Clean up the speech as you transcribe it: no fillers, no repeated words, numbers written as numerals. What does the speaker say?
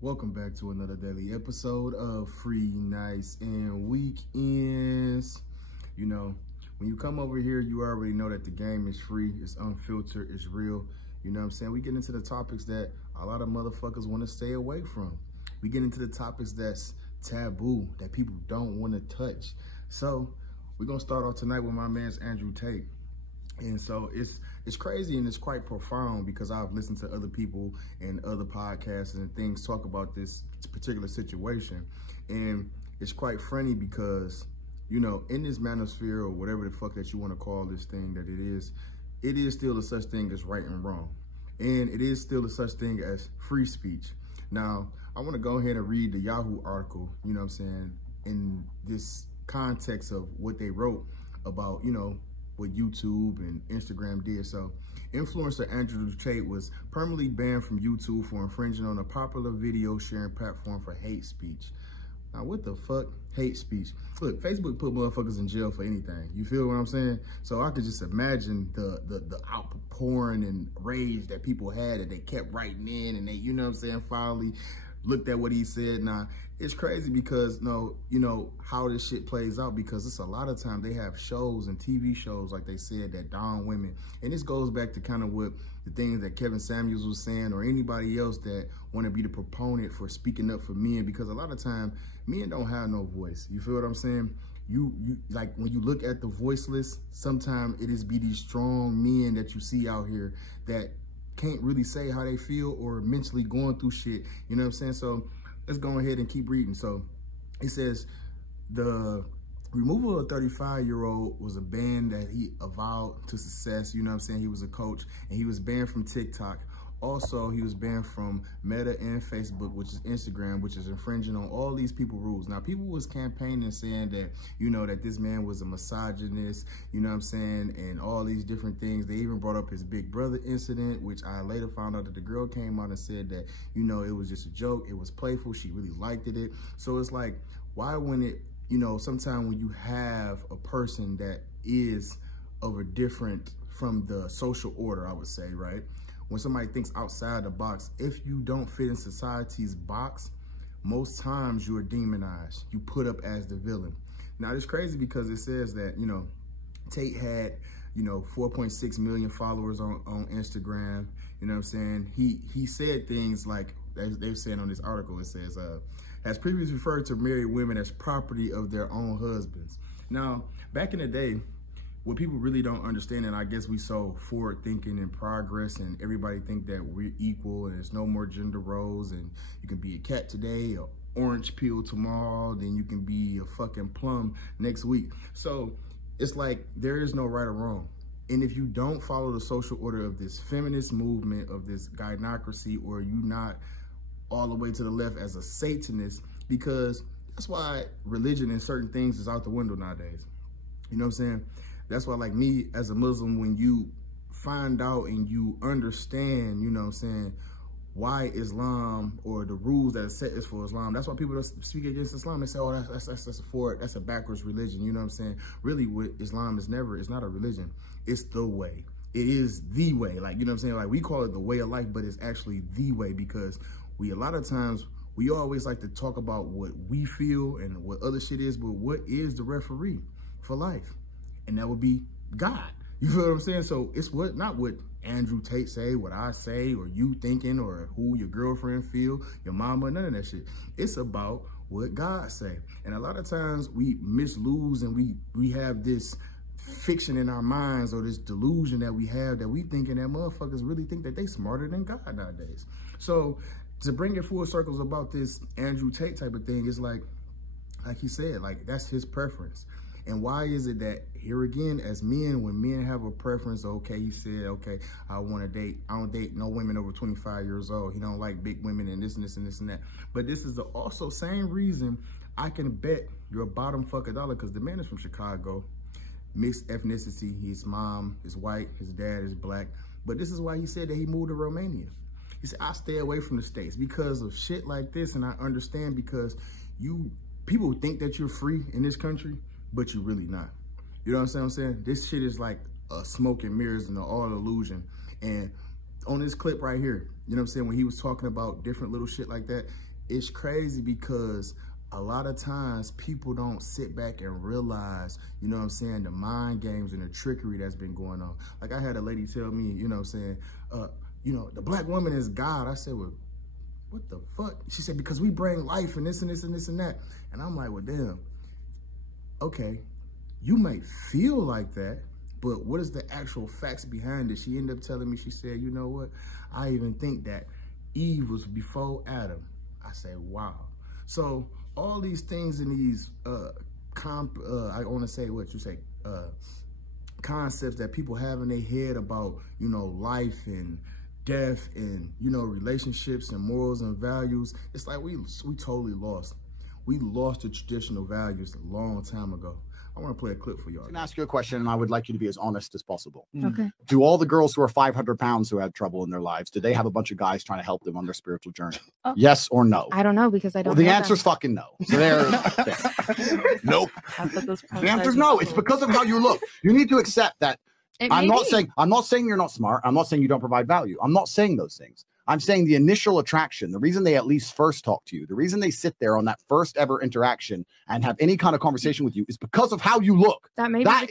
Welcome back to another daily episode of Free Nights and Weekends. You know, when you come over here, you already know that the game is free, it's unfiltered, it's real. You know what I'm saying? We get into the topics that a lot of motherfuckers want to stay away from. We get into the topics that's taboo, that people don't want to touch. So we're going to start off tonight with my man's Andrew Tate. And so it's crazy and it's quite profound because I've listened to other people and other podcasts and things talk about this particular situation. And it's quite funny because, you know, in this manosphere or whatever the fuck that you want to call this thing that it is still a such thing as right and wrong. And it is still a such thing as free speech. Now, I want to go ahead and read the Yahoo article, you know what I'm saying, in this context of what they wrote about, you know, what YouTube and Instagram did. So influencer Andrew Tate was permanently banned from YouTube for infringing on a popular video sharing platform for hate speech. Now, what the fuck? Hate speech. Look, Facebook put motherfuckers in jail for anything. You feel what I'm saying? So I could just imagine the outpouring and rage that people had, that they kept writing in and they, you know what I'm saying, finally looked at what he said. Now, it's crazy because, you know, how this shit plays out, because it's a lot of time they have shows and TV shows, like they said, that down women. And this goes back to kind of what the things that Kevin Samuels was saying, or anybody else that want to be the proponent for speaking up for men, because a lot of time men don't have no voice. You feel what I'm saying? You like, when you look at the voiceless, sometimes it is be these strong men that you see out here that can't really say how they feel or mentally going through shit. You know what I'm saying? So let's go ahead and keep reading. So it says the removal of a 35-year-old was a ban that he avowed to success. You know what I'm saying? He was a coach and he was banned from TikTok. Also, he was banned from Meta and Facebook, which is Instagram, which is infringing on all these people rules. Now, people was campaigning saying that, you know, that this man was a misogynist, you know what I'm saying, and all these different things. They even brought up his Big Brother incident, which I later found out that the girl came out and said that, you know, it was just a joke. It was playful. She really liked it. So it's like, why when it, you know, sometimes when you have a person that is of a different from the social order, I would say, right? When somebody thinks outside the box, if you don't fit in society's box, most times you are demonized. You put up as the villain. Now, it's crazy because it says that, you know, Tate had, you know, 4.6 million followers on Instagram. You know what I'm saying? He said things like, they're saying on this article, it says, has previously referred to married women as property of their own husbands. Now, back in the day, what people really don't understand, and I guess we so forward thinking and progress, and everybody think that we're equal and there's no more gender roles, and you can be a cat today, or orange peel tomorrow, then you can be a fucking plum next week. So it's like there is no right or wrong. And if you don't follow the social order of this feminist movement, of this gynocracy, or you not all the way to the left as a Satanist, because that's why religion and certain things is out the window nowadays. You know what I'm saying? That's why, like me as a Muslim, when you find out and you understand, you know what I'm saying, why Islam or the rules that are set is for Islam, that's why people that speak against Islam, they say, oh, that's a backwards religion. You know what I'm saying? Really, what Islam is it's not a religion. It's the way. It is the way. Like, you know what I'm saying? Like, we call it the way of life, but it's actually the way, because a lot of times, we always like to talk about what we feel and what other shit is, but what is the referee for life? And that would be God. You feel what I'm saying? So it's not what Andrew Tate say, what I say, or you thinking, or who your girlfriend feel, your mama, none of that shit. It's about what God say. And a lot of times we mislose, and we have this fiction in our minds, or this delusion that we have, that we thinking that motherfuckers really think that they smarter than God nowadays. So to bring it full circles about this Andrew Tate type of thing, is like he said, like, that's his preference. And why is it that, here again, as men, when men have a preference, okay, he said, okay, I don't date no women over 25 years old. He don't like big women and this and this and this and that. But this is the also same reason I can bet your bottom fucking dollar, because the man is from Chicago, mixed ethnicity. His mom is white, his dad is black. But this is why he said that he moved to Romania. He said, I stay away from the States because of shit like this. And I understand, because people think that you're free in this country, but you're really not. You know what I'm saying? This shit is like a smoke and mirrors and all illusion. And on this clip right here, you know what I'm saying, when he was talking about different little shit like that, it's crazy because a lot of times people don't sit back and realize, you know what I'm saying, the mind games and the trickery that's been going on. Like I had a lady tell me, you know what I'm saying, you know, the black woman is God. I said, well, what the fuck? She said, because we bring life and this and this and this and that. And I'm like, well, damn, okay, you may feel like that, but what is the actual facts behind it? She ended up telling me, she said, you know what? I even think that Eve was before Adam. I say, wow. So all these things in these, I want to say what you say, concepts that people have in their head about, you know, life and death and, you know, relationships and morals and values. It's like we totally lost. We lost the traditional values a long time ago. I want to play a clip for y'all. I'm going to ask you a question, and I would like you to be as honest as possible. Okay. Do all the girls who are 500 pounds who had trouble in their lives, do they have a bunch of guys trying to help them on their spiritual journey? Oh. Yes or no? I don't know because I don't. Well, the answer is fucking no. So there. Nope. The answer is no. It's because of how you look. You need to accept that. I'm not saying you're not smart. I'm not saying you don't provide value. I'm not saying those things. I'm saying the initial attraction, the reason they at least first talk to you, the reason they sit there on that first ever interaction and have any kind of conversation with you is because of how you look. That